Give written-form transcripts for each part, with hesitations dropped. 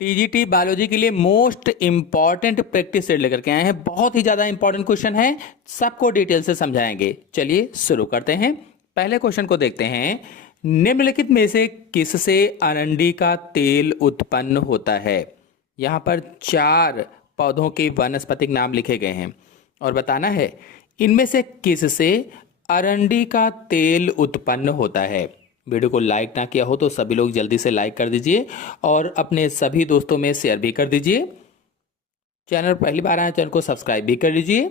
TGT biology के लिए most important practice set लेकर के आए हैं। बहुत ही ज्यादा इंपॉर्टेंट क्वेश्चन है, सबको डिटेल से समझाएंगे। चलिए शुरू करते हैं। पहले क्वेश्चन को देखते हैं। निम्नलिखित में से किससे अरंडी का तेल उत्पन्न होता है? यहां पर 4 पौधों के वानस्पतिक नाम लिखे गए हैं और बताना है इनमें से किससे अरंडी का तेल उत्पन्न होता है। वीडियो को लाइक ना किया हो तो सभी लोग जल्दी से लाइक कर दीजिए और अपने सभी दोस्तों में शेयर भी कर दीजिए। चैनल पहली बार आए चैनल को सब्सक्राइब भी कर लीजिए।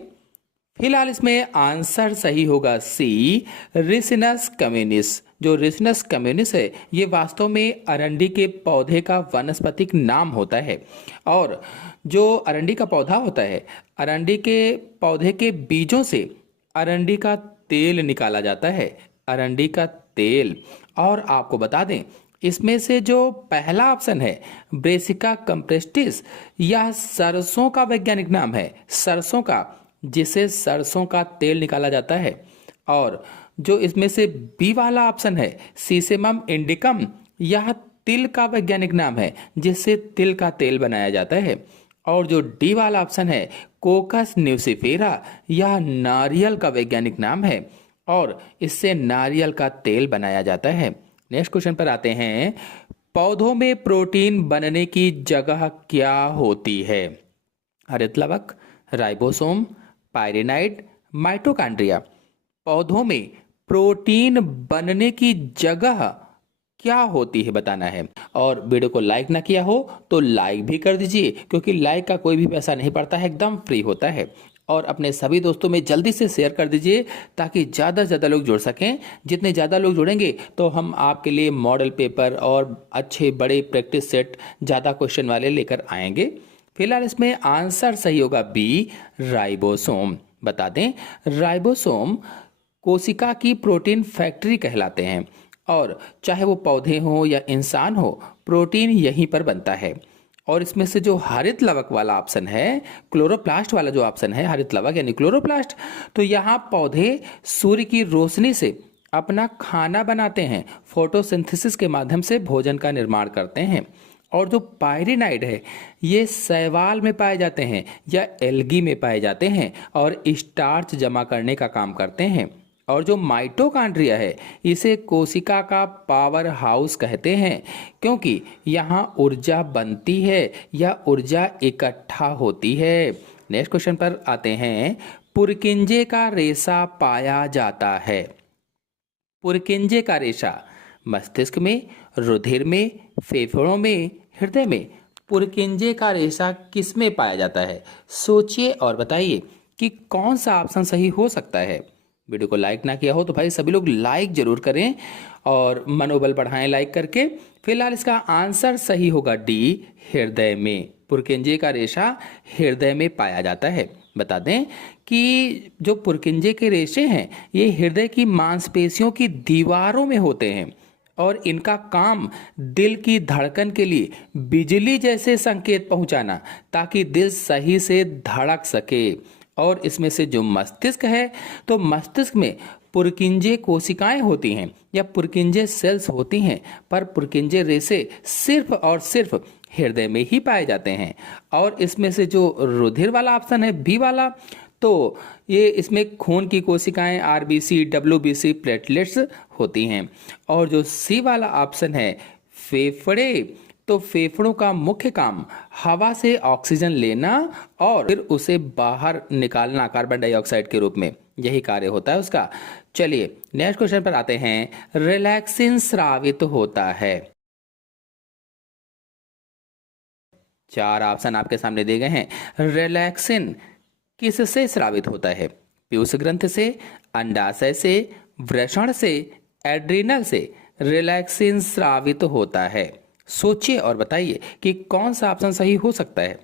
फिलहाल इसमें आंसर सही होगा सी, रिसिनस कम्युनिस। जो रिसिनस कम्युनिस है ये वास्तव में अरंडी के पौधे का वानस्पतिक नाम होता है। और जो अरंडी का पौधा होता है, अरंडी के पौधे के बीजों से अरंडी का तेल निकाला जाता है, अरंडी का तेल। और आपको बता दें इसमें से जो पहला ऑप्शन है ब्रेसिका कंप्रेस्टिस, यह सरसों का वैज्ञानिक नाम है, सरसों का, जिसे सरसों का तेल निकाला जाता है। और जो इसमें से बी वाला ऑप्शन है सीसेमम इंडिकम, यह तिल का वैज्ञानिक नाम है, जिससे तिल का तेल बनाया जाता है। और जो डी वाला ऑप्शन है कोकस न्यूसिफेरा, यह नारियल का वैज्ञानिक नाम है और इससे नारियल का तेल बनाया जाता है। नेक्स्ट क्वेश्चन पर आते हैं। पौधों में प्रोटीन बनने की जगह क्या होती है? हरित लवक, राइबोसोम, पायरेनाइड, माइटोकॉन्ड्रिया। पौधों में प्रोटीन बनने की जगह क्या होती है बताना है। और वीडियो को लाइक ना किया हो तो लाइक भी कर दीजिए, क्योंकि लाइक का कोई भी पैसा नहीं पड़ता है, एकदम फ्री होता है। और अपने सभी दोस्तों में जल्दी से शेयर कर दीजिए ताकि ज़्यादा से ज़्यादा लोग जुड़ सकें। जितने ज़्यादा लोग जुड़ेंगे तो हम आपके लिए मॉडल पेपर और अच्छे बड़े प्रैक्टिस सेट ज़्यादा क्वेश्चन वाले लेकर आएंगे। फिलहाल इसमें आंसर सही होगा बी, राइबोसोम। बता दें राइबोसोम कोशिका की प्रोटीन फैक्ट्री कहलाते हैं और चाहे वो पौधे हो या इंसान हो, प्रोटीन यहीं पर बनता है। और इसमें से जो हरित लवक वाला ऑप्शन है, क्लोरोप्लास्ट वाला जो ऑप्शन है, हरित लवक यानी क्लोरोप्लास्ट, तो यहाँ पौधे सूर्य की रोशनी से अपना खाना बनाते हैं, फोटोसिंथेसिस के माध्यम से भोजन का निर्माण करते हैं। और जो पायरेनाइड है ये शैवाल में पाए जाते हैं या एल्गी में पाए जाते हैं और स्टार्च जमा करने का काम करते हैं। और जो माइटोकॉन्ड्रिया है इसे कोशिका का पावर हाउस कहते हैं, क्योंकि यहाँ ऊर्जा बनती है या ऊर्जा इकट्ठा होती है। नेक्स्ट क्वेश्चन पर आते हैं। पुरकिंजे का रेशा पाया जाता है। पुरकिंजे का रेशा मस्तिष्क में, रुधिर में, फेफड़ों में, हृदय में। पुरकिंजे का रेशा किस में पाया जाता है? सोचिए और बताइए कि कौन सा ऑप्शन सही हो सकता है। वीडियो को लाइक ना किया हो तो भाई सभी लोग लाइक जरूर करें और मनोबल बढ़ाएं लाइक करके। फिलहाल इसका आंसर सही होगा डी, हृदय में। पुरकिंजे का रेशा हृदय में पाया जाता है। बता दें कि जो पुरकिंजे के रेशे हैं ये हृदय की मांसपेशियों की दीवारों में होते हैं और इनका काम दिल की धड़कन के लिए बिजली जैसे संकेत पहुंचाना, ताकि दिल सही से धड़क सके। और इसमें से जो मस्तिष्क है तो मस्तिष्क में पुरकिंजे कोशिकाएं होती हैं या पुरकिंजे सेल्स होती हैं, पर पुरकिंजे रेशे सिर्फ और सिर्फ हृदय में ही पाए जाते हैं। और इसमें से जो रुधिर वाला ऑप्शन है बी वाला, तो ये इसमें खून की कोशिकाएं आरबीसी, डब्ल्यूबीसी, प्लेटलेट्स होती हैं। और जो सी वाला ऑप्शन है फेफड़े, तो फेफड़ों का मुख्य काम हवा से ऑक्सीजन लेना और फिर उसे बाहर निकालना कार्बन डाइऑक्साइड के रूप में, यही कार्य होता है उसका। चलिए नेक्स्ट क्वेश्चन पर आते हैं। रिलैक्सिन स्रावित होता है। 4 ऑप्शन आपके सामने दिए गए हैं। रिलैक्सिन किससे स्रावित होता है? पीयूष ग्रंथि से, अंडाशय से, वृषण से, एड्रिनल से रिलैक्सिन स्रावित होता है। सोचिए और बताइए कि कौन सा ऑप्शन सही हो सकता है।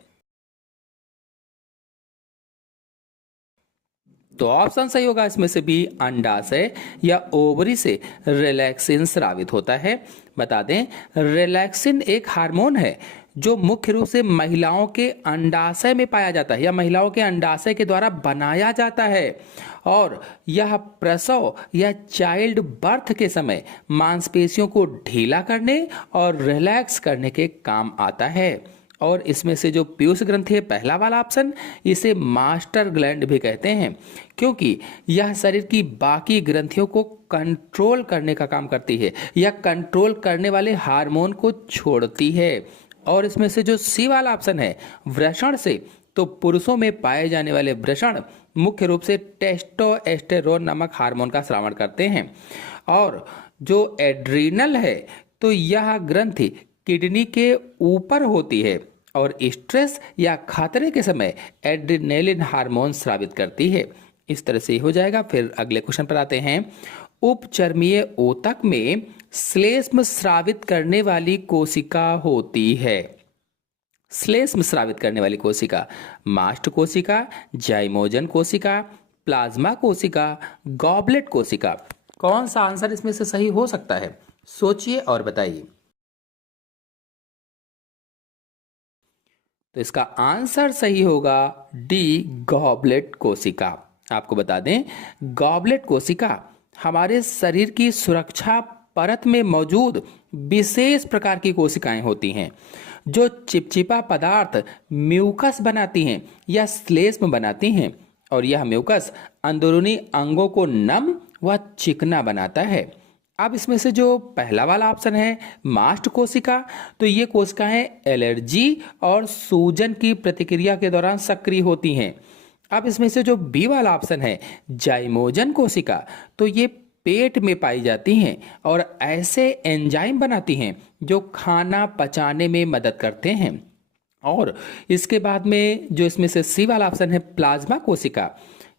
तो ऑप्शन सही होगा इसमें से बी, अंडाशय या ओवरी से रिलैक्सिन स्रावित होता है। बता दें रिलैक्सिन एक हार्मोन है जो मुख्य रूप से महिलाओं के अंडाशय में पाया जाता है या महिलाओं के अंडाशय के द्वारा बनाया जाता है और यह प्रसव या चाइल्ड बर्थ के समय मांसपेशियों को ढीला करने और रिलैक्स करने के काम आता है। और इसमें से जो पीयूष ग्रंथि है पहला वाला ऑप्शन, इसे मास्टर ग्लैंड भी कहते हैं क्योंकि यह शरीर की बाकी ग्रंथियों को कंट्रोल करने का काम करती है या कंट्रोल करने वाले हार्मोन को छोड़ती है। और इसमें से जो सी वाला ऑप्शन है वृषण से, तो पुरुषों में पाए जाने वाले वृषण मुख्य रूप से टेस्टोस्टेरोन नामक हार्मोन का स्रावण करते हैं। और जो एड्रीनल है तो यह ग्रंथि किडनी के ऊपर होती है और स्ट्रेस या खतरे के समय एड्रेनालिन हार्मोन स्रावित करती है। इस तरह से हो जाएगा। फिर अगले क्वेश्चन पर आते हैं। उपचर्मीय ऊतक में श्लेष्म स्रावित करने वाली कोशिका होती है। श्लेष्म स्रावित करने वाली कोशिका मास्ट कोशिका, जाइमोजन कोशिका, प्लाज्मा कोशिका, गॉबलेट कोशिका। कौन सा आंसर इसमें से सही हो सकता है? सोचिए और बताइए। तो इसका आंसर सही होगा डी, गॉबलेट कोशिका। आपको बता दें, गॉबलेट कोशिका हमारे शरीर की सुरक्षा परत में मौजूद विशेष प्रकार की कोशिकाएं होती हैं जो चिपचिपा पदार्थ म्यूकस बनाती हैं या श्लेष्म बनाती हैं और यह म्यूकस अंदरूनी अंगों को नम व चिकना बनाता है। अब इसमें से जो पहला वाला ऑप्शन है मास्ट कोशिका, तो ये कोशिकाएं एलर्जी और सूजन की प्रतिक्रिया के दौरान सक्रिय होती हैं। अब इसमें से जो बी वाला ऑप्शन है जाइमोजन कोशिका, तो ये पेट में पाई जाती हैं और ऐसे एंजाइम बनाती हैं जो खाना पचाने में मदद करते हैं। और इसके बाद में जो इसमें से सी वाला ऑप्शन है प्लाज्मा कोशिका,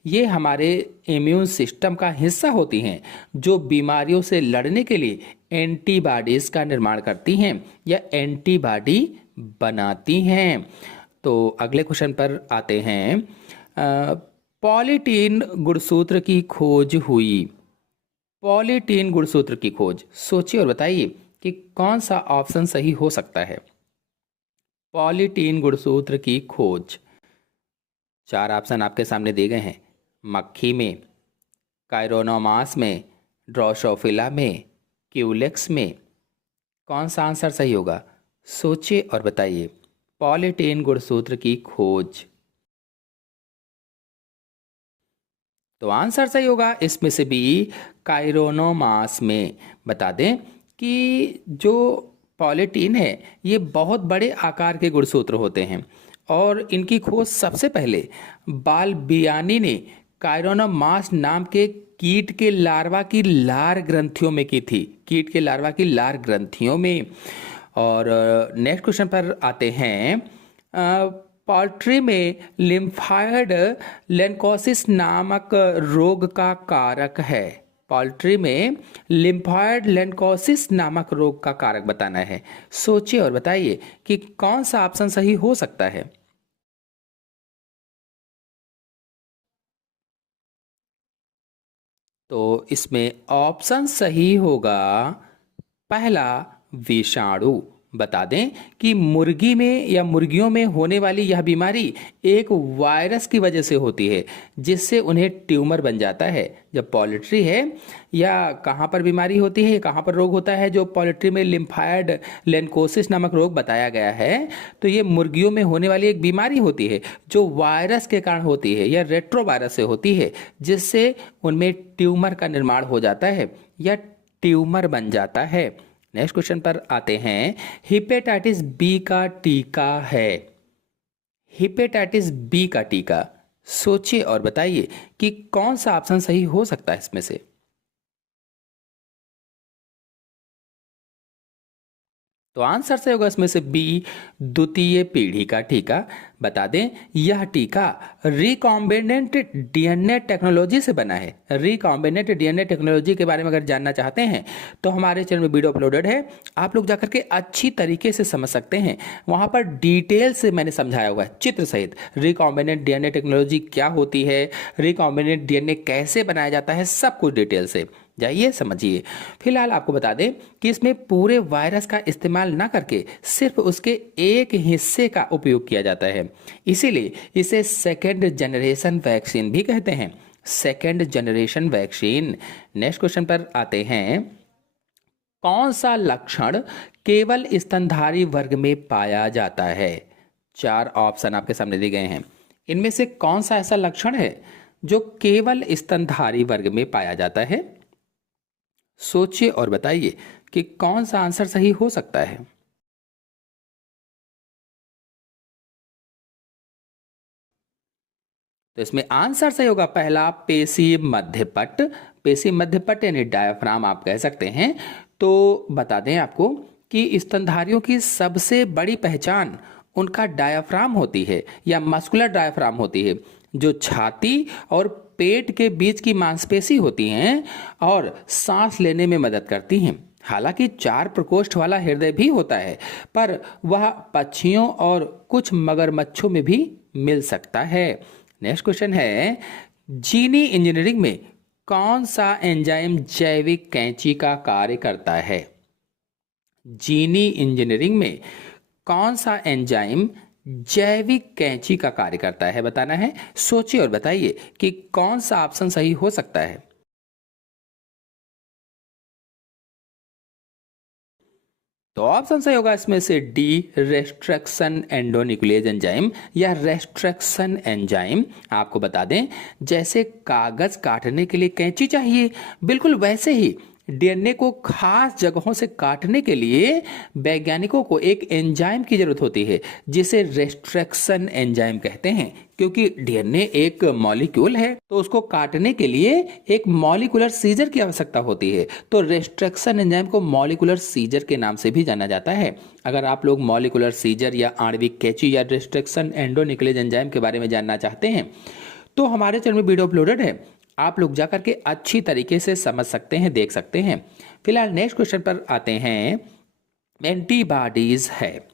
ये हमारे इम्यून सिस्टम का हिस्सा होती हैं जो बीमारियों से लड़ने के लिए एंटीबॉडीज का निर्माण करती हैं या एंटीबॉडी बनाती हैं। तो अगले क्वेश्चन पर आते हैं। पॉलीटीन गुणसूत्र की खोज हुई। पॉलीटीन गुणसूत्र की खोज, सोचिए और बताइए कि कौन सा ऑप्शन सही हो सकता है। पॉलीटीन गुणसूत्र की खोज, 4 ऑप्शन आपके सामने दिए गए हैं। मक्खी में, कायरोनोमास में, ड्रोसोफिला में, क्यूलेक्स में। कौन सा आंसर सही होगा? सोचिए और बताइए। पॉलीटीन गुणसूत्र की खोज, तो आंसर सही होगा इसमें से भी कायरोनोमास में। बता दें कि जो पॉलीटीन है ये बहुत बड़े आकार के गुणसूत्र होते हैं और इनकी खोज सबसे पहले बालबियानी ने कायरोनोमास नाम के कीट के लार्वा की लार ग्रंथियों में की थी। कीट के लार्वा की लार ग्रंथियों में। और नेक्स्ट क्वेश्चन पर आते हैं। पोल्ट्री में लिम्फाइड लेन्कोसिस नामक रोग का कारक है। पोल्ट्री में लिम्फाइड लेन्कोसिस नामक रोग का कारक बताना है। सोचिए और बताइए कि कौन सा ऑप्शन सही हो सकता है। तो इसमें ऑप्शन सही होगा पहला, विषाणु। बता दें कि मुर्गी में या मुर्गियों में होने वाली यह बीमारी एक वायरस की वजह से होती है जिससे उन्हें ट्यूमर बन जाता है। जब पोल्ट्री है या कहाँ पर बीमारी होती है, कहाँ पर रोग होता है, जो पोल्ट्री में लिम्फाइड लेन्कोसिस नामक रोग बताया गया है, तो ये मुर्गियों में होने वाली एक बीमारी होती है जो वायरस के कारण होती है या रेट्रोवायरस से होती है जिससे उनमें ट्यूमर का निर्माण हो जाता है या ट्यूमर बन जाता है। नेक्स्ट क्वेश्चन पर आते हैं। हेपेटाइटिस बी का टीका है। हेपेटाइटिस बी का टीका, सोचिए और बताइए कि कौन सा ऑप्शन सही हो सकता है इसमें से। तो आंसर से होगा इसमें से बी, द्वितीय पीढ़ी का टीका। बता दें यह टीका रिकॉम्बिनेंट डीएनए टेक्नोलॉजी से बना है। रिकॉम्बिनेंट डीएनए टेक्नोलॉजी के बारे में अगर जानना चाहते हैं तो हमारे चैनल में वीडियो अपलोडेड है, आप लोग जाकर के अच्छी तरीके से समझ सकते हैं। वहां पर डिटेल से मैंने समझाया हुआ है चित्र सहित रिकॉम्बिनेंट डीएनए टेक्नोलॉजी क्या होती है, रिकॉम्बिनेंट डीएनए कैसे बनाया जाता है, सब कुछ डिटेल से जाइए समझिए। फिलहाल आपको बता दें कि इसमें पूरे वायरस का इस्तेमाल ना करके सिर्फ उसके एक हिस्से का उपयोग किया जाता है, इसीलिए इसे सेकेंड जनरेशन वैक्सीन भी कहते हैं। Second generation vaccine. Next question पर आते हैं। कौन सा लक्षण केवल स्तनधारी वर्ग में पाया जाता है? 4 ऑप्शन आपके सामने दिए गए हैं। इनमें से कौन सा ऐसा लक्षण है जो केवल स्तनधारी वर्ग में पाया जाता है? सोचिए और बताइए कि कौन सा आंसर सही हो सकता है। तो इसमें आंसर सही होगा पहला, पेशी मध्यपट। पेशी मध्यपट यानी डायाफ्राम आप कह सकते हैं। तो बता दें आपको कि स्तनधारियों की सबसे बड़ी पहचान उनका डायाफ्राम होती है या मस्कुलर डायाफ्राम होती है, जो छाती और पेट के बीच की मांसपेशी होती हैं और सांस लेने में मदद करती हैं। हालांकि 4 प्रकोष्ठ वाला हृदय भी होता है, पर वह पक्षियों और कुछ मगरमच्छों में भी मिल सकता है। नेक्स्ट क्वेश्चन है, जीनी इंजीनियरिंग में कौन सा एंजाइम जैविक कैंची का कार्य करता है? जीनी इंजीनियरिंग में कौन सा एंजाइम जैविक कैंची का कार्य करता है, बताना है। सोचिए और बताइए कि कौन सा ऑप्शन सही हो सकता है। तो ऑप्शन सही होगा इसमें से डी, रेस्ट्रिक्शन एंडोन्यूक्लियेज एंजाइम या रेस्ट्रिक्शन एंजाइम। आपको बता दें, जैसे कागज काटने के लिए कैंची चाहिए, बिल्कुल वैसे ही डीएनए को खास जगहों से काटने के लिए वैज्ञानिकों को एक एंजाइम की जरूरत होती है, जिसे रेस्ट्रिक्शन एंजाइम कहते हैं। क्योंकि डीएनए एक मॉलिक्यूल है, तो उसको काटने के लिए एक मॉलिक्यूलर सीजर की आवश्यकता होती है। तो रेस्ट्रिक्शन एंजाइम को मॉलिक्यूलर सीजर के नाम से भी जाना जाता है। अगर आप लोग मॉलिक्यूलर सीजर या आणविक कैंची या रेस्ट्रिक्शन एंडोन्यूक्लियेज एंजाइम के बारे में जानना चाहते हैं, तो हमारे चैनल में वीडियो अपलोडेड है, आप लोग जाकर के अच्छी तरीके से समझ सकते हैं, देख सकते हैं। फिलहाल नेक्स्ट क्वेश्चन पर आते हैं। एंटीबॉडीज है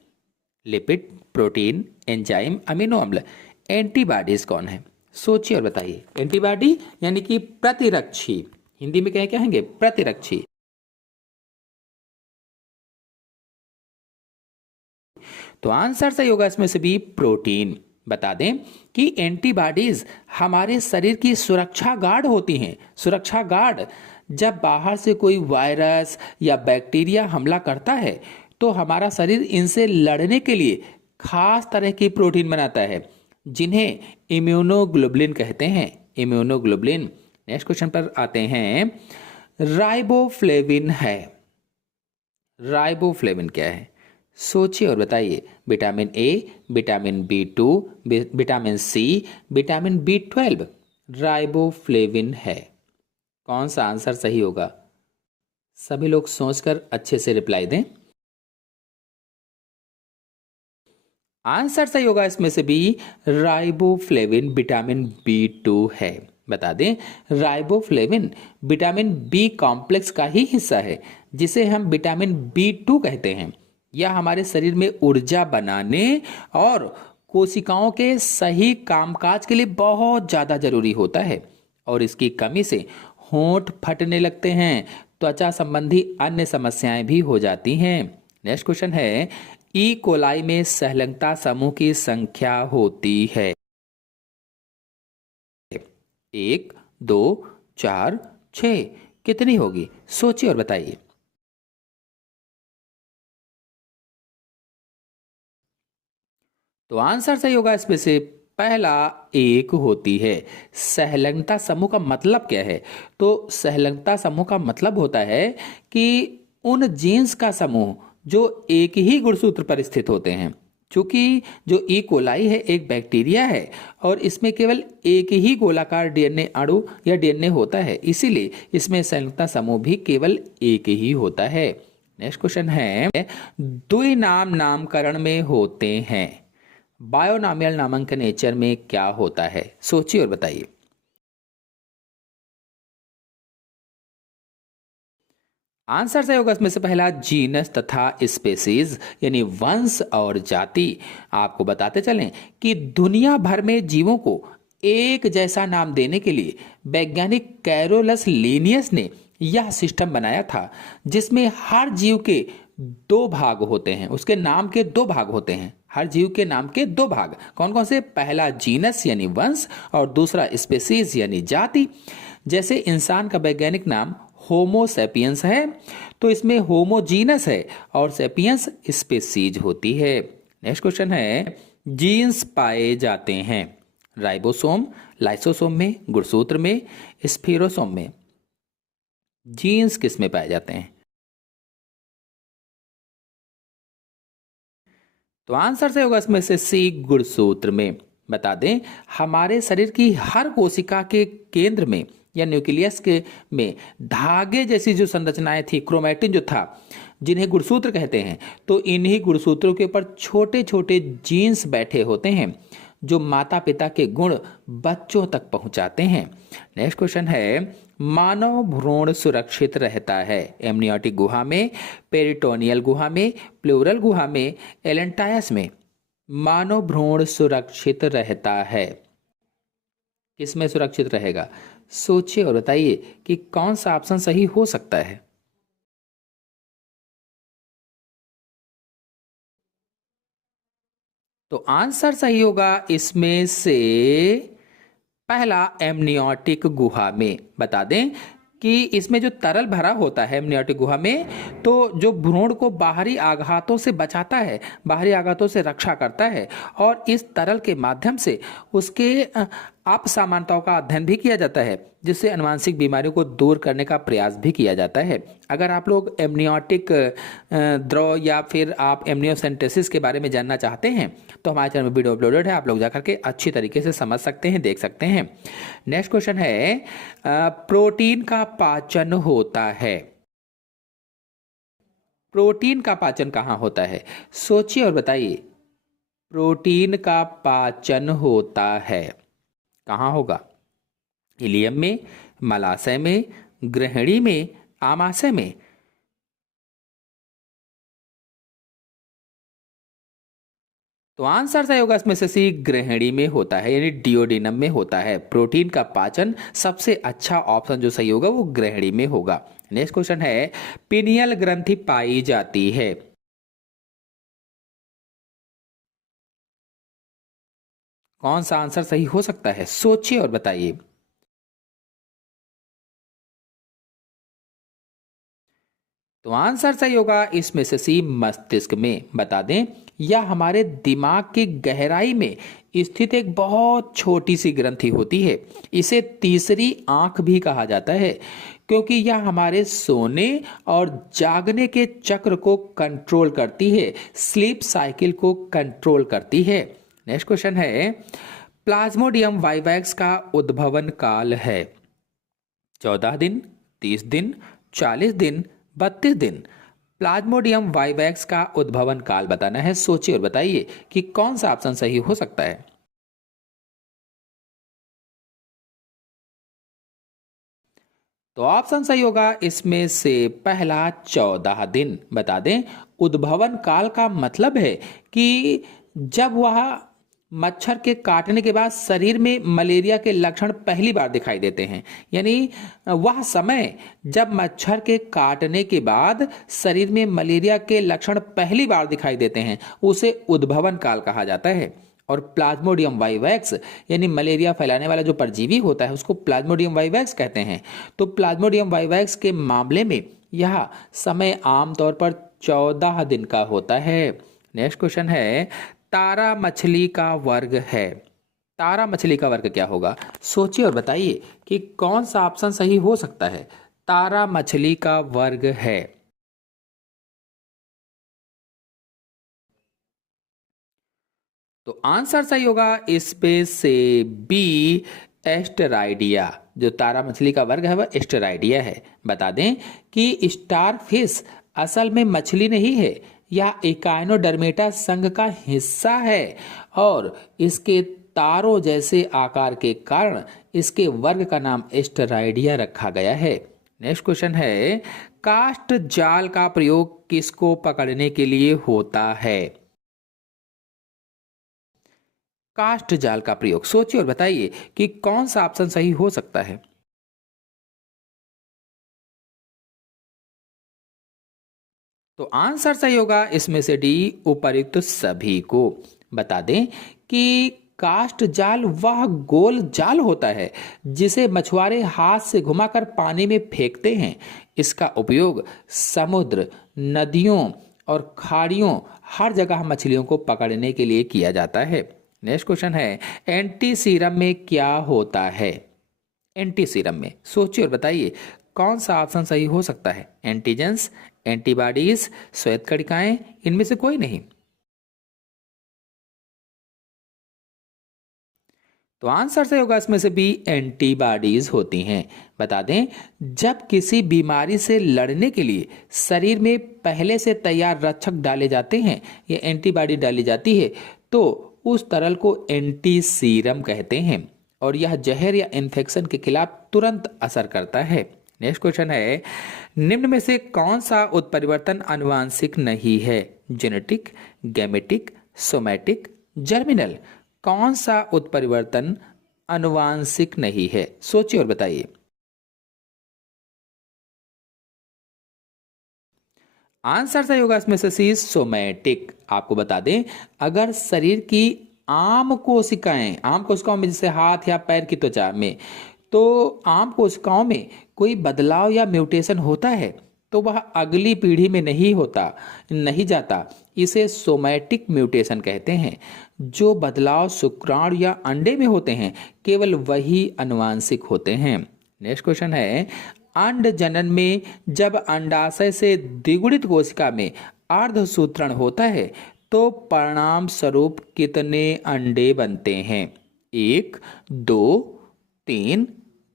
लिपिड, प्रोटीन, एंजाइम, अमीनो अम्ल। एंटीबॉडीज कौन है? सोचिए और बताइए। एंटीबॉडी यानी कि प्रतिरक्षी, हिंदी में क्या कहेंगे? प्रतिरक्षी। तो आंसर सही होगा इसमें से भी, प्रोटीन। बता दें कि एंटीबॉडीज हमारे शरीर की सुरक्षा गार्ड होती हैं। सुरक्षा गार्ड, जब बाहर से कोई वायरस या बैक्टीरिया हमला करता है, तो हमारा शरीर इनसे लड़ने के लिए खास तरह की प्रोटीन बनाता है, जिन्हें इम्यूनोग्लोबुलिन कहते हैं। इम्यूनोग्लोबुलिन। नेक्स्ट क्वेश्चन पर आते हैं। राइबोफ्लेविन है। राइबोफ्लेविन क्या है? सोचिए और बताइए। Vitamin A, vitamin B2, vitamin C, vitamin B12 riboflavin है। कौन सा आंसर सही होगा? सभी लोग सोचकर अच्छे से रिप्लाई दें। आंसर सही होगा इसमें से भी, राइबोफ्लेविन विटामिन B2 है। बता दें, राइबोफ्लेविन विटामिन B कॉम्प्लेक्स का ही हिस्सा है, जिसे हम विटामिन B2 कहते हैं। यह हमारे शरीर में ऊर्जा बनाने और कोशिकाओं के सही कामकाज के लिए बहुत ज़्यादा जरूरी होता है, और इसकी कमी से होंठ फटने लगते हैं, त्वचा संबंधी अन्य समस्याएं भी हो जाती हैं। नेक्स्ट क्वेश्चन है। ई कोलाई में सहलंगता समूह की संख्या होती है 1, 2, 4, 6। कितनी होगी? सोचिए और बताइए। तो आंसर सही होगा इसमें से पहला, 1 होती है। सहलंगता समूह का मतलब क्या है? तो सहलंगता समूह का मतलब होता है कि उन जीन्स का समूह जो एक ही गुणसूत्र पर स्थित होते हैं। चूंकि जो ई कोलाई है एक बैक्टीरिया है, और इसमें केवल एक ही गोलाकार डीएनए अणु या डीएनए होता है, इसीलिए इसमें सहलंगता समूह भी केवल एक ही होता है। नेक्स्ट क्वेश्चन है। द्विनाम नामकरण में होते हैं। बायोनॉमियल नामांकन नेचर में क्या होता है? सोचिए और बताइए। आंसर सही होगा इसमें से पहला, जीनस तथा स्पेसीज यानी वंश और जाति। आपको बताते चलें कि दुनिया भर में जीवों को एक जैसा नाम देने के लिए वैज्ञानिक कैरोलस लिनियस ने यह सिस्टम बनाया था जिसमें हर जीव के दो भाग होते हैं, उसके नाम के दो भाग होते हैं, हर जीव के नाम के दो भाग। कौन कौन से? पहला जीनस यानी वंश और दूसरा स्पेसीज यानी जाति। जैसे इंसान का वैज्ञानिक नाम होमो सेपियंस है, तो इसमें होमो जीनस है और सेपियंस स्पेसीज होती है। नेक्स्ट क्वेश्चन है, जीन्स पाए जाते हैं राइबोसोम, लाइसोसोम में, गुणसूत्र में, स्फीरोसोम में। जीन्स किस में पाए जाते हैं? तो आंसर से होगा इसमें से सी, गुणसूत्र में। बता दें, हमारे शरीर की हर कोशिका के केंद्र में या न्यूक्लियस के में धागे जैसी जो संरचनाएं थी, क्रोमैटिन जो था, जिन्हें गुणसूत्र कहते हैं, तो इन्हीं गुणसूत्रों के ऊपर छोटे छोटे जीन्स बैठे होते हैं जो माता पिता के गुण बच्चों तक पहुंचाते हैं। नेक्स्ट क्वेश्चन है, मानव भ्रूण सुरक्षित रहता है एमनियोटिक गुहा में, पेरिटोनियल गुहा में, प्लूरल गुहा में, एलेंटायस में। मानव भ्रूण सुरक्षित रहता है, किसमें सुरक्षित रहेगा? सोचिए और बताइए कि कौन सा ऑप्शन सही हो सकता है। तो आंसर सही होगा इसमें से पहला, एमनियोटिक गुहा में। बता दें कि इसमें जो तरल भरा होता है एमनियोटिक गुहा में, तो जो भ्रूण को बाहरी आघातों से बचाता है, बाहरी आघातों से रक्षा करता है, और इस तरल के माध्यम से उसके अपसामान्यताओं का अध्ययन भी किया जाता है, जिससे अनुवांशिक बीमारियों को दूर करने का प्रयास भी किया जाता है। अगर आप लोग एमनियोटिक द्रव या फिर आप एमनियोसेंटेसिस के बारे में जानना चाहते हैं तो हमारे चैनल में वीडियो अपलोडेड है, आप लोग जाकर के अच्छी तरीके से समझ सकते हैं, देख सकते हैं। नेक्स्ट क्वेश्चन है, प्रोटीन का पाचन होता है। प्रोटीन का पाचन कहाँ होता है? सोचिए और बताइए। प्रोटीन का पाचन होता है कहाँ होगा? इलियम में, मलाशय में, ग्रहणी में, आमाशय में। तो आंसर सही होगा इसमें से सी, ग्रहणी में होता है, यानी डिओडिनम में होता है। प्रोटीन का पाचन सबसे अच्छा ऑप्शन जो सही होगा वो ग्रहणी में होगा। नेक्स्ट क्वेश्चन है, पिनियल ग्रंथि पाई जाती है। कौन सा आंसर सही हो सकता है? सोचिए और बताइए। तो आंसर सही होगा इसमें से सी, मस्तिष्क में। बता दें, यह हमारे दिमाग की गहराई में स्थित एक बहुत छोटी सी ग्रंथि होती है। इसे तीसरी आंख भी कहा जाता है क्योंकि यह हमारे सोने और जागने के चक्र को कंट्रोल करती है, स्लीप साइकिल को कंट्रोल करती है। नेक्स्ट क्वेश्चन है, प्लाज्मोडियम वाइवैक्स का उद्भवन काल है 14 दिन, 30 दिन, 40 दिन, 32 दिन। प्लाज्मोडियम वाइवैक्स का उद्भवन काल बताना है। सोचिए और बताइए कि कौन सा ऑप्शन सही हो सकता है। तो ऑप्शन सही होगा इसमें से पहला, 14 दिन। बता दें, उद्भवन काल का मतलब है कि जब वह मच्छर के काटने के बाद शरीर में मलेरिया के लक्षण पहली बार दिखाई देते हैं, यानी वह समय जब मच्छर के काटने के बाद शरीर में मलेरिया के लक्षण पहली बार दिखाई देते हैं, उसे उद्भवन काल कहा जाता है। और प्लाज्मोडियम वाइवैक्स यानी मलेरिया फैलाने वाला जो परजीवी होता है उसको प्लाज्मोडियम वाइवैक्स कहते हैं। तो प्लाज्मोडियम वाइवैक्स के मामले में यह समय आमतौर पर 14 दिन का होता है। नेक्स्ट क्वेश्चन है, तारा मछली का वर्ग है। तारा मछली का वर्ग क्या होगा? सोचिए और बताइए कि कौन सा ऑप्शन सही हो सकता है। तारा मछली का वर्ग है, तो आंसर सही होगा इसपे से बी, एस्टेराइडिया। जो तारा मछली का वर्ग है वह एस्टेराइडिया है। बता दें कि स्टार फिश असल में मछली नहीं है, यह इकाइनोडर्मेटा संघ का हिस्सा है और इसके तारों जैसे आकार के कारण इसके वर्ग का नाम एस्टेराइडिया रखा गया है। नेक्स्ट क्वेश्चन है, कास्ट जाल का प्रयोग किसको पकड़ने के लिए होता है? कास्ट जाल का प्रयोग, सोचिए और बताइए कि कौन सा ऑप्शन सही हो सकता है। तो आंसर सही होगा इसमें से डी, उपर्युक्त सभी को। बता दें कि कास्ट जाल वह गोल जाल होता है जिसे मछुआरे हाथ से घुमाकर पानी में फेंकते हैं। इसका उपयोग समुद्र, नदियों और खाड़ियों हर जगह मछलियों को पकड़ने के लिए किया जाता है। नेक्स्ट क्वेश्चन है, एंटी सीरम में क्या होता है? एंटी सीरम में सोचिए और बताइए कौन सा ऑप्शन सही हो सकता है? एंटीजेंस, एंटीबॉडीज, श्वेत कणिकाएं, इनमें से कोई नहीं। तो आंसर सही होगा इसमें से बी, एंटीबॉडीज होती हैं। बता दें, जब किसी बीमारी से लड़ने के लिए शरीर में पहले से तैयार रक्षक डाले जाते हैं या एंटीबॉडी डाली जाती है तो उस तरल को एंटी सीरम कहते हैं और यह जहर या इन्फेक्शन के खिलाफ तुरंत असर करता है। नेक्स्ट क्वेश्चन है, निम्न में से कौन सा उत्परिवर्तन आनुवांशिक नहीं है? Genetic, gametic, somatic, germinal. कौन सा उत्परिवर्तन आनुवांशिक नहीं है? सोचिए और बताइए। आंसर सही होगा इसमें से सी, सोमैटिक। आपको बता दें, अगर शरीर की आम कोशिकाओं में जैसे हाथ या पैर की त्वचा में, तो आम कोशिकाओं में कोई बदलाव या म्यूटेशन होता है तो वह अगली पीढ़ी में नहीं जाता। इसे सोमैटिक म्यूटेशन कहते हैं। जो बदलाव शुक्राणु या अंडे में होते हैं केवल वही आनुवांशिक होते हैं। नेक्स्ट क्वेश्चन है, अंड जनन में जब अंडाशय से द्विगुणित कोशिका में अर्धसूत्रण होता है तो परिणाम स्वरूप कितने अंडे बनते हैं? 1, 2, 3,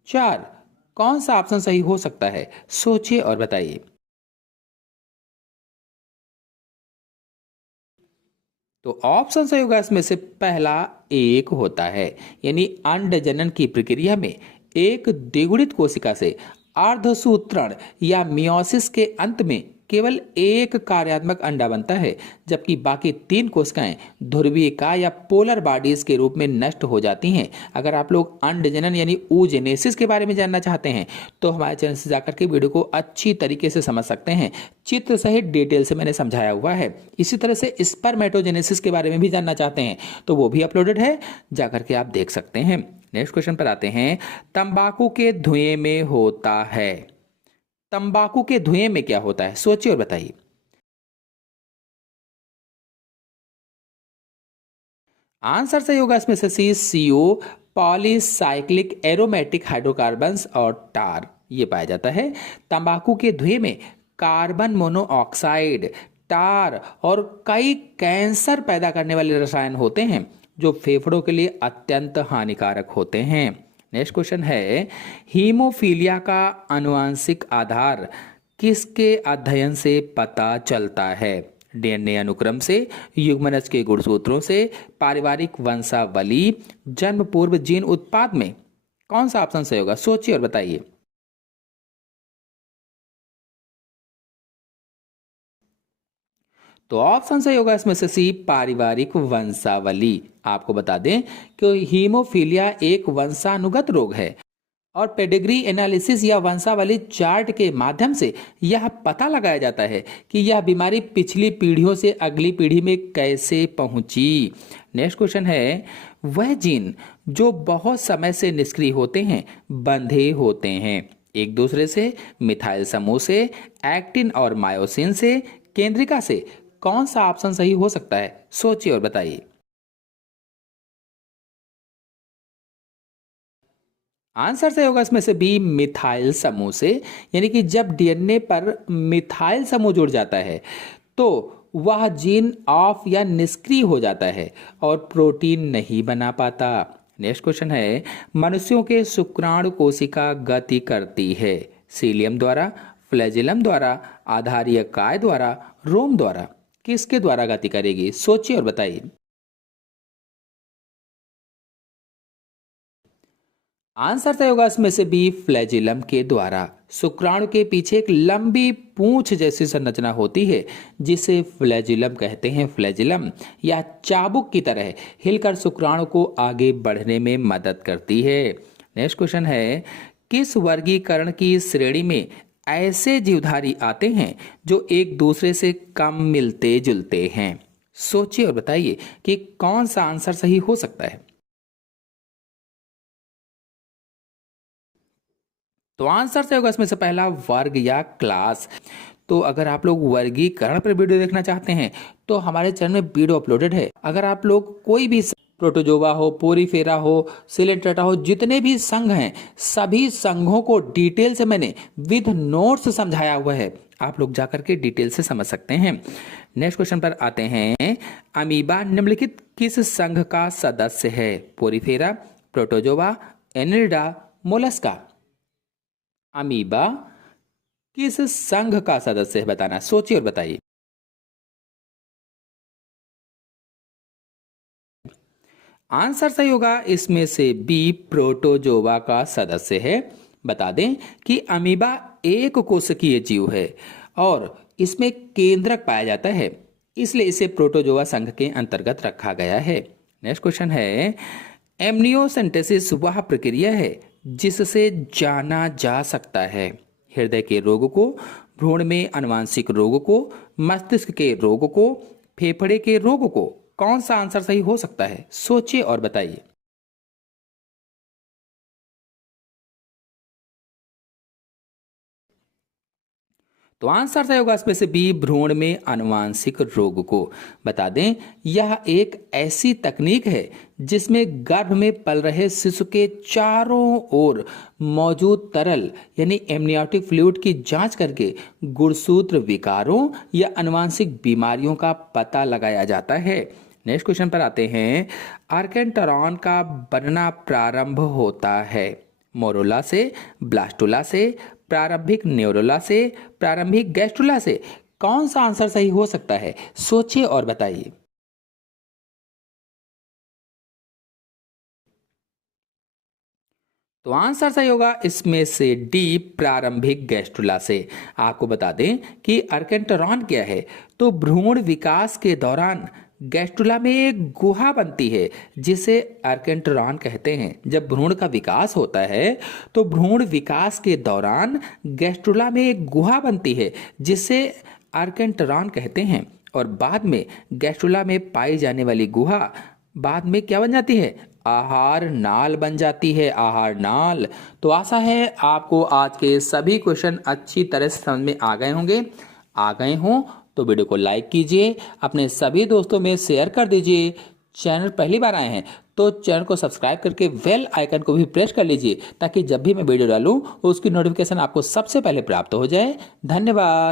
4। कौन सा ऑप्शन सही हो सकता है? सोचिए और बताइए। तो ऑप्शन सही होगा इसमें से पहला 1 होता है, यानी अंड जनन की प्रक्रिया में एक द्विगुणित कोशिका से अर्धसूत्रण या मियोसिस के अंत में केवल एक कार्यात्मक अंडा बनता है जबकि बाकी 3 कोशिकाएं ध्रुवीयका या पोलर बॉडीज के रूप में नष्ट हो जाती हैं। अगर आप लोग अंड जनन यानी oogenesis के बारे में जानना चाहते हैं तो हमारे चैनल से जाकर के वीडियो को अच्छी तरीके से समझ सकते हैं। चित्र सहित डिटेल से मैंने समझाया हुआ है। इसी तरह से स्पर्मेटोजेनेसिस के बारे में भी जानना चाहते हैं तो वो भी अपलोडेड है, जाकर के आप देख सकते हैं। नेक्स्ट क्वेश्चन पर आते हैं, तंबाकू के धुएं में होता है। तंबाकू के धुएं में क्या होता है? सोचिए और बताइए। आंसर सही होगा इसमें से सी, CO, पॉलीसाइक्लिक एरोमेटिक हाइड्रोकार्बन्स और टार, ये पाया जाता है। तंबाकू के धुएं में कार्बन मोनोऑक्साइड, टार और कई कैंसर पैदा करने वाले रसायन होते हैं जो फेफड़ों के लिए अत्यंत हानिकारक होते हैं। नेक्स्ट क्वेश्चन है, हीमोफीलिया का आनुवांशिक आधार किसके अध्ययन से पता चलता है? DNA अनुक्रम से, युग्मनज के गुणसूत्रों से, पारिवारिक वंशावली, जन्म पूर्व जीन उत्पाद में। कौन सा ऑप्शन सही होगा? सोचिए और बताइए। तो ऑप्शन सही होगा इसमें से सी, पारिवारिक वंशावली। आपको बता दें कि हीमोफीलिया एक वंशानुगत रोग है और पेडिग्री एनालिसिस या वंशावली चार्ट के माध्यम से यह पता लगाया जाता है कि यह बीमारी पिछली पीढ़ियों से अगली पीढ़ी में कैसे पहुंची। नेक्स्ट क्वेश्चन है, वह जीन जो बहुत समय से निष्क्रिय होते हैं बंधे होते हैं एक दूसरे से, मिथाइल समूह से, एक्टिन और मायोसिन से, केंद्रिका से। कौन सा ऑप्शन सही हो सकता है? सोचिए और बताइए। आंसर सही होगा इसमें से बी, मिथाइल समूह से। यानी कि जब DNA पर मिथाइल समूह जुड़ जाता है तो वह जीन ऑफ या निष्क्रिय हो जाता है और प्रोटीन नहीं बना पाता। नेक्स्ट क्वेश्चन है, मनुष्यों के शुक्राणु कोशिका गति करती है सीलियम द्वारा, फ्लैजिलम द्वारा, आधारीय काय द्वारा, रोम द्वारा। किसके द्वारा गति करेगी? सोचिए और बताइए। आंसर सही होगा इसमें से बी, फ्लैजिलम के द्वारा। शुक्राणु के पीछे एक लंबी पूंछ जैसी संरचना होती है जिसे फ्लैजिलम कहते हैं। फ्लैजिलम या चाबुक की तरह हिलकर शुक्राणु को आगे बढ़ने में मदद करती है। नेक्स्ट क्वेश्चन है, किस वर्गीकरण की श्रेणी में ऐसे जीवधारी आते हैं जो एक दूसरे से कम मिलते जुलते हैं। सोचिए और बताइए कि कौन सा आंसर सही हो सकता है। तो आंसर सही होगा इसमें से पहला, वर्ग या क्लास। तो अगर आप लोग वर्गीकरण पर वीडियो देखना चाहते हैं तो हमारे चैनल में वीडियो अपलोडेड है। अगर आप लोग कोई भी प्रोटोजोआ हो, पोरीफेरा हो, सिलेंट्रेटा हो, जितने भी संघ हैं सभी संघों को डिटेल से मैंने विद नोट्स समझाया हुआ है, आप लोग जाकर के डिटेल से समझ सकते हैं। नेक्स्ट क्वेश्चन पर आते हैं, अमीबा निम्नलिखित किस संघ का सदस्य है? Porifera, protozoa, Annelida, Mollusca. Amoeba किस संघ का सदस्य है बताना, सोचिए और बताइए। आंसर सही होगा इसमें से बी, प्रोटोजोआ का सदस्य है। बता दें कि अमीबा एक कोशिकीय जीव है और इसमें केंद्रक पाया जाता है, इसलिए इसे प्रोटोजोआ संघ के अंतर्गत रखा गया है। नेक्स्ट क्वेश्चन है, एमनियोसेंटेसिस वह प्रक्रिया है जिससे जाना जा सकता है हृदय के रोग को, भ्रूण में आनुवांशिक रोग को, मस्तिष्क के रोग को, फेफड़े के रोग को। कौन सा आंसर सही हो सकता है? सोचिए और बताइए। तो आंसर सही होगा इसमें से बी, भ्रूण में आनुवांशिक रोग को। बता दें यह एक ऐसी तकनीक है जिसमें गर्भ में पल रहे शिशु के चारों ओर मौजूद तरल यानी एमनियोटिक फ्लूइड की जांच करके गुणसूत्र विकारों या आनुवांशिक बीमारियों का पता लगाया जाता है। नेक्स्ट क्वेश्चन पर आते हैं, आर्केंटरॉन का बनना प्रारंभ होता है मोरोला से, ब्लास्टुला से, प्रारंभिक न्यूरोला से, प्रारंभिक गैस्ट्रुला से। कौन सा आंसर सही हो सकता है? सोचिए और बताइए। तो आंसर सही होगा इसमें से डी, प्रारंभिक गैस्ट्रुला से। आपको बता दें कि आर्केंटरॉन क्या है, तो भ्रूण विकास के दौरान गैस्ट्रुला में एक गुहा बनती है जिसे आर्केंटरॉन कहते हैं। जब भ्रूण का विकास होता है तो भ्रूण विकास के दौरान गैस्ट्रुला में एक गुहा बनती है जिसे आर्केंटरॉन कहते हैं, और बाद में गैस्ट्रुला में पाई जाने वाली गुहा बाद में क्या बन जाती है? आहार नाल बन जाती है, आहार नाल। तो आशा है आपको आज के सभी क्वेश्चन अच्छी तरह से समझ में आ गए होंगे। आ गए हों तो वीडियो को लाइक कीजिए, अपने सभी दोस्तों में शेयर कर दीजिए। चैनल पहली बार आए हैं तो चैनल को सब्सक्राइब करके बेल आइकन को भी प्रेस कर लीजिए ताकि जब भी मैं वीडियो डालूं उसकी नोटिफिकेशन आपको सबसे पहले प्राप्त हो जाए। धन्यवाद।